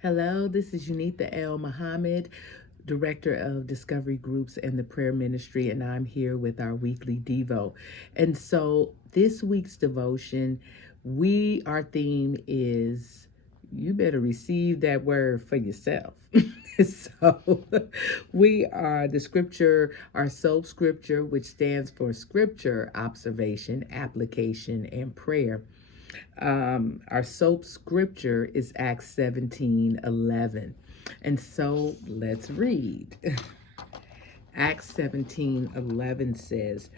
Hello, this is Unitha L. Director of Discovery Groups and the Prayer Ministry, and I'm here with our weekly Devo. And so this week's devotion, our theme is you better receive that word for yourself. So we are the scripture, our soap scripture, which stands for scripture, observation, application, and prayer. Our soap scripture is Acts 17:11. And so let's read. Acts 17:11 says,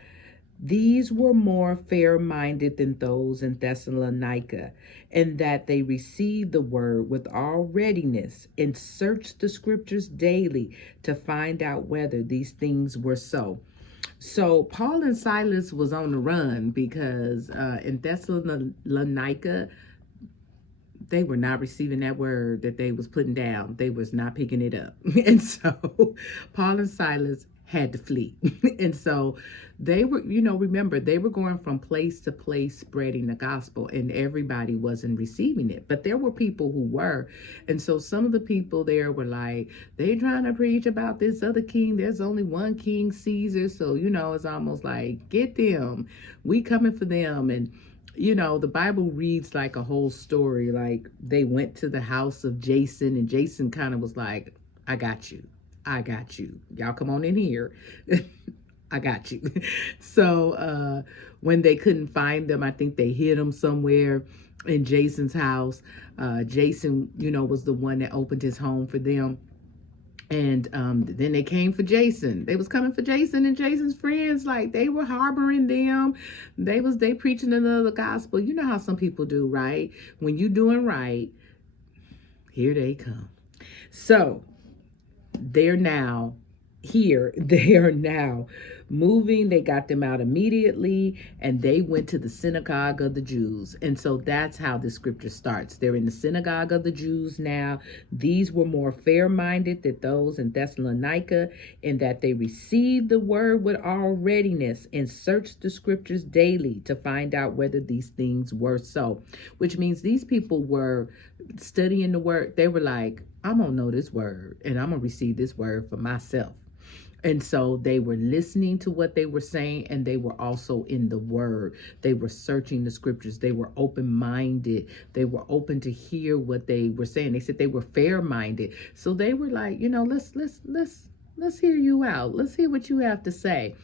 "These were more fair-minded than those in Thessalonica, in that they received the word with all readiness and searched the scriptures daily to find out whether these things were so." So Paul and Silas was on the run because in Thessalonica, they were not receiving that word that they was putting down. They was not picking it up. And so Paul and Silas had to flee. And so they were, remember, they were going from place to place spreading the gospel, and everybody wasn't receiving it. But there were people who were. And so some of the people there were like, they trying to preach about this other king. There's only one king, Caesar. So, it's almost like, get them. We coming for them. And the Bible reads like a whole story. Like they went to the house of Jason, and Jason kind of was like, I got you. I got you. Y'all come on in here. I got you. So when they couldn't find them, I think they hid them somewhere in Jason's house. Jason, was the one that opened his home for them. And then they came for Jason. They was coming for Jason and Jason's friends. Like they were harboring them. They preaching another gospel. You know how some people do, right? When you doing right, here they come. So they're now here. They are now moving. They got them out immediately, and they went to the synagogue of the Jews. And so that's how the scripture starts. They're in the synagogue of the Jews now. These were more fair-minded than those in Thessalonica, in that they received the word with all readiness and searched the scriptures daily to find out whether these things were so. Which means these people were studying the word. They were like, I'm going to know this word, and I'm going to receive this word for myself. And so they were listening to what they were saying, and they were also in the word. They were searching the scriptures. They were open-minded. They were open to hear what they were saying. They said they were fair-minded. So they were like, let's hear you out. Let's hear what you have to say.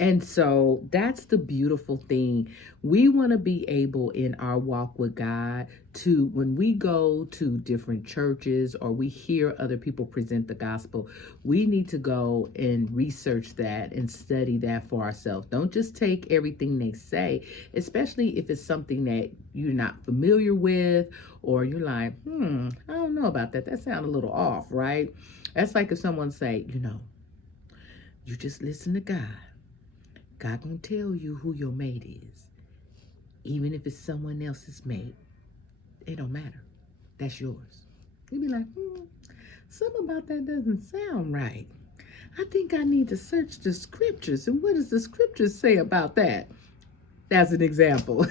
And so that's the beautiful thing. We want to be able in our walk with God to, when we go to different churches or we hear other people present the gospel, we need to go and research that and study that for ourselves. Don't just take everything they say, especially if it's something that you're not familiar with, or you're like, I don't know about that. That sounds a little off, right? That's like if someone say, you just listen to God. God gonna tell you who your mate is. Even if it's someone else's mate, it don't matter. That's yours. You be like, something about that doesn't sound right. I think I need to search the scriptures. And what does the scriptures say about that? As an example.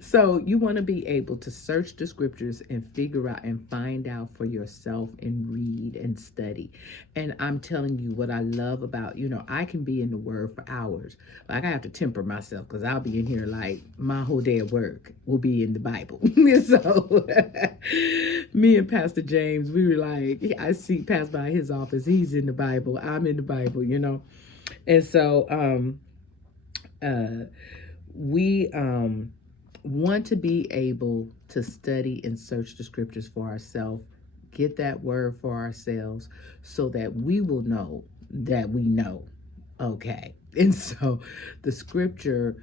So you want to be able to search the scriptures and figure out and find out for yourself and read and study. And I'm telling you what I love about, I can be in the word for hours. Like I have to temper myself because I'll be in here like my whole day at work will be in the Bible. So me and Pastor James, we were like, I see pass by his office. He's in the Bible. I'm in the Bible, And so, we want to be able to study and search the scriptures for ourselves, get that word for ourselves, so that we will know that we know. Okay. And so the scripture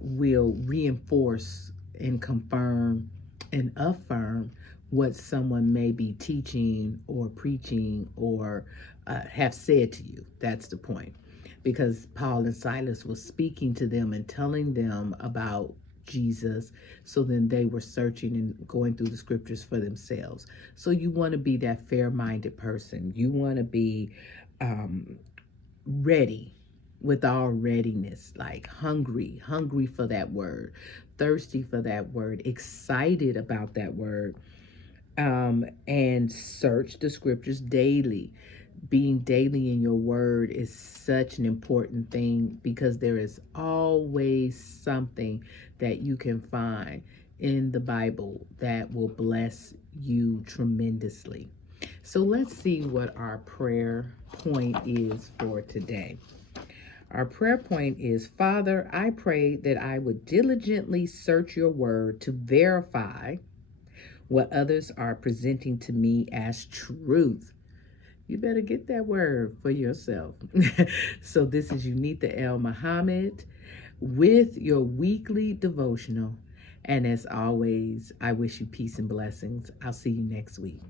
will reinforce and confirm and affirm what someone may be teaching or preaching or have said to you. That's the point. Because Paul and Silas was speaking to them and telling them about Jesus. So then they were searching and going through the scriptures for themselves. So you want to be that fair-minded person. You want to be ready with all readiness, like hungry for that word, thirsty for that word, excited about that word. and search the scriptures daily. Being daily in your word is such an important thing because there is always something that you can find in the Bible that will bless you tremendously. So let's see what our prayer point is for today. Our prayer point is, Father, I pray that I would diligently search your word to verify what others are presenting to me as truth. You better get that word for yourself. So this is Unitha L. Muhammad with your weekly devotional. And as always, I wish you peace and blessings. I'll see you next week.